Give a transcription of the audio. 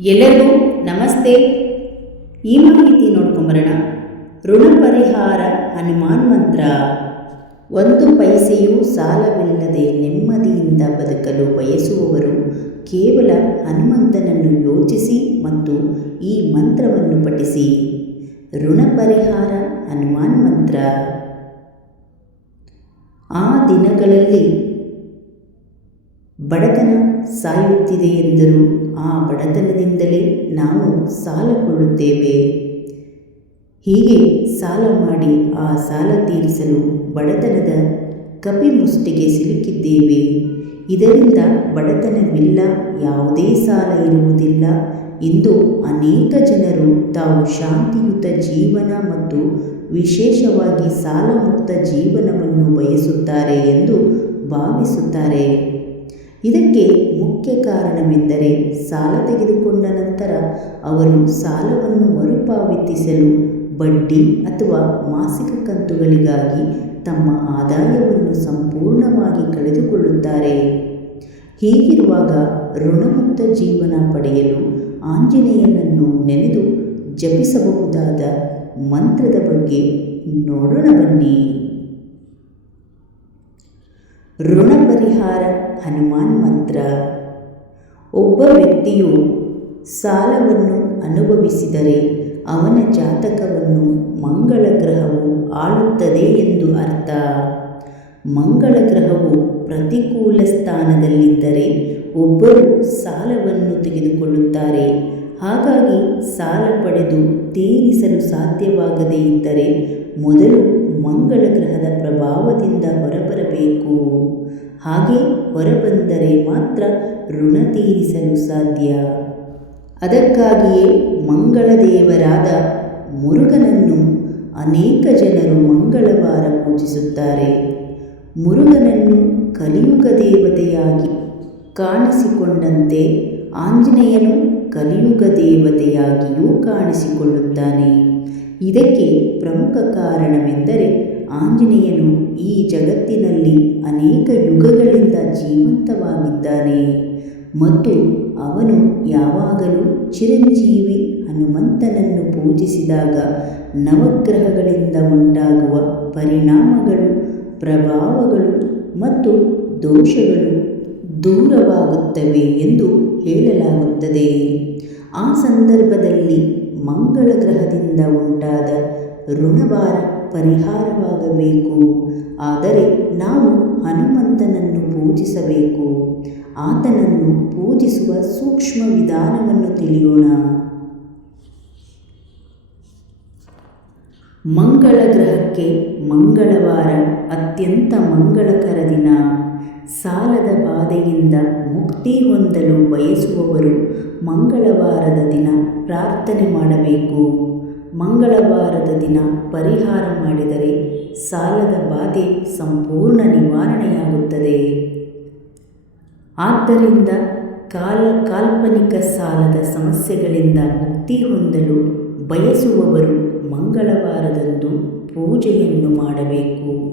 ಎಲ್ಲರಿಗೂ ನಮಸ್ತೆ. ಈ ಮಾಹಿತಿ ನೋಡ್ಕೊಂಬರೋಣ. ಋಣ ಪರಿಹಾರ ಹನುಮಾನ್ ಮಂತ್ರ. ಒಂದು ಪೈಸೆಯೂ ಸಾಲವಿಲ್ಲದೆ ನೆಮ್ಮದಿಯಿಂದ ಬದುಕಲು ಬಯಸುವವರು ಕೇವಲ ಹನುಮಂತನನ್ನು ಯೋಚಿಸಿ ಮತ್ತು ಈ ಮಂತ್ರವನ್ನು ಪಠಿಸಿ. ಋಣ ಪರಿಹಾರ ಹನುಮಾನ್ ಮಂತ್ರ. ಆ ದಿನಗಳಲ್ಲಿ ಬಡತನ ಸಾಯುತ್ತಿದೆ ಎಂದರೂ. ಆ ಬಡತನದಿಂದಲೇ ನಾವು ಸಾಲ ಕೊಳ್ಳುತ್ತೇವೆ ಹೀಗೆ ಸಾಲ ಮಾಡಿ ಆ ಸಾಲ ತೀರಿಸಲು ಬಡತನದ ಕಪಿಮುಷ್ಟಿಗೆ ಸಿಲುಕಿದ್ದೇವೆ. ಇದರಿಂದ ಬಡತನವಿಲ್ಲ, ಯಾವುದೇ ಸಾಲ ಇರುವುದಿಲ್ಲ. ಇಂದು ಅನೇಕ ಜನರು ತಾವು ಶಾಂತಿಯುತ ಜೀವನ ಮತ್ತು ವಿಶೇಷವಾಗಿ ಸಾಲಮುಕ್ತ ಜೀವನವನ್ನು ಬಯಸುತ್ತಾರೆ ಎಂದು ಭಾವಿಸುತ್ತಾರೆ. ಇದಕ್ಕೆ ಮುಖ್ಯ ಕಾರಣವೆಂದರೆ ಸಾಲ ತೆಗೆದುಕೊಂಡ ನಂತರ ಅವರು ಸಾಲವನ್ನು ಮರುಪಾವತಿಸಲು ಬಡ್ಡಿ ಅಥವಾ ಮಾಸಿಕ ಕಂತುಗಳಿಗಾಗಿ ತಮ್ಮ ಆದಾಯವನ್ನು ಸಂಪೂರ್ಣವಾಗಿ ಕಳೆದುಕೊಳ್ಳುತ್ತಾರೆ. ಹೀಗಿರುವಾಗ ಋಣಮುಕ್ತ ಜೀವನ ಪಡೆಯಲು ಆಂಜನೇಯನನ್ನು ನೆನೆದು ಜಪಿಸಬಹುದಾದ ಮಂತ್ರದ ಬಗ್ಗೆ ನೋಡೋಣ ಬನ್ನಿ. ಋಣ ಪರಿಹಾರ ಹನುಮಾನ್ ಮಂತ್ರ. ಒಬ್ಬ ವ್ಯಕ್ತಿಯು ಸಾಲವನ್ನು ಅನುಭವಿಸಿದರೆ ಅವನ ಜಾತಕವನ್ನು ಮಂಗಳ ಗ್ರಹವು ಆಳುತ್ತದೆ ಎಂದು ಅರ್ಥ. ಮಂಗಳ ಗ್ರಹವು ಪ್ರತಿಕೂಲ ಸ್ಥಾನದಲ್ಲಿದ್ದರೆ ಒಬ್ಬರು ಸಾಲವನ್ನು ತೆಗೆದುಕೊಳ್ಳುತ್ತಾರೆ. ಹಾಗಾಗಿ ಸಾಲ ಪಡೆದು ತೀರಿಸಲು ಸಾಧ್ಯವಾಗದೇ ಇದ್ದರೆ ಮೊದಲು ಮಂಗಳ ಗ್ರಹದ ಪ್ರಭಾವದಿಂದ ಹೊರಬರಬೇಕು. ಹಾಗೆ ಹೊರಬಂದರೆ ಮಾತ್ರ ಋಣ ತೀರಿಸಲು ಸಾಧ್ಯ. ಅದಕ್ಕಾಗಿಯೇ ಮಂಗಳ ದೇವರಾದ ಮುರುಗನನ್ನು ಅನೇಕ ಜನರು ಮಂಗಳವಾರ ಪೂಜಿಸುತ್ತಾರೆ. ಮುರುಗನನ್ನು ಕಲಿಯುಗ ದೇವತೆಯಾಗಿ ಕಾಣಿಸಿಕೊಂಡಂತೆ ಆಂಜನೇಯನು ಕಲಿಯುಗ ದೇವತೆಯಾಗಿಯೂ ಕಾಣಿಸಿಕೊಳ್ಳುತ್ತಾನೆ. ಇದಕ್ಕೆ ಪ್ರಮುಖ ಕಾರಣವೆಂದರೆ ಆಂಜನೇಯನು ಈ ಜಗತ್ತಿನಲ್ಲಿ ಅನೇಕ ಯುಗಗಳಿಂದ ಜೀವಂತವಾಗಿದ್ದಾನೆ ಮತ್ತು ಅವನು ಯಾವಾಗಲೂ ಚಿರಂಜೀವಿ ಹನುಮಂತನನ್ನು ಪೂಜಿಸಿದಾಗ ನವಗ್ರಹಗಳಿಂದ ಉಂಟಾಗುವ ಪರಿಣಾಮಗಳು, ಪ್ರಭಾವಗಳು ಮತ್ತು ದೋಷಗಳು ದೂರವಾಗುತ್ತವೆ ಎಂದು ಹೇಳಲಾಗುತ್ತದೆ. ಆ ಸಂದರ್ಭದಲ್ಲಿ ಮಂಗಳ ಗ್ರಹದಿಂದ ಉಂಟಾದ ಋಣಭಾರ ಪರಿಹಾರವಾಗಬೇಕು. ಆದರೆ ನಾವು ಹನುಮಂತನನ್ನು ಪೂಜಿಸಬೇಕು. ಆತನನ್ನು ಪೂಜಿಸುವ ಸೂಕ್ಷ್ಮ ವಿಧಾನವನ್ನು ತಿಳಿಯೋಣ. ಮಂಗಳ ಗ್ರಹಕ್ಕೆ ಮಂಗಳವಾರ ಅತ್ಯಂತ ಮಂಗಳಕರ ದಿನ. ಸಾಲದ ಬಾಧೆಯಿಂದ ಮುಕ್ತಿ ಹೊಂದಲು ಬಯಸುವವರು ಮಂಗಳವಾರದ ದಿನ ಪ್ರಾರ್ಥನೆ ಮಾಡಬೇಕು. ಮಂಗಳವಾರದ ದಿನ ಪರಿಹಾರ ಮಾಡಿದರೆ ಸಾಲದ ಬಾಧೆ ಸಂಪೂರ್ಣ ನಿವಾರಣೆಯಾಗುತ್ತದೆ. ಆದ್ದರಿಂದ ಕಾಲ ಕಾಲ್ಪನಿಕ ಸಾಲದ ಸಮಸ್ಯೆಗಳಿಂದ ಮುಕ್ತಿ ಹೊಂದಲು ಬಯಸುವವರು ಮಂಗಳವಾರದಂದು ಪೂಜೆಯನ್ನು ಮಾಡಬೇಕು.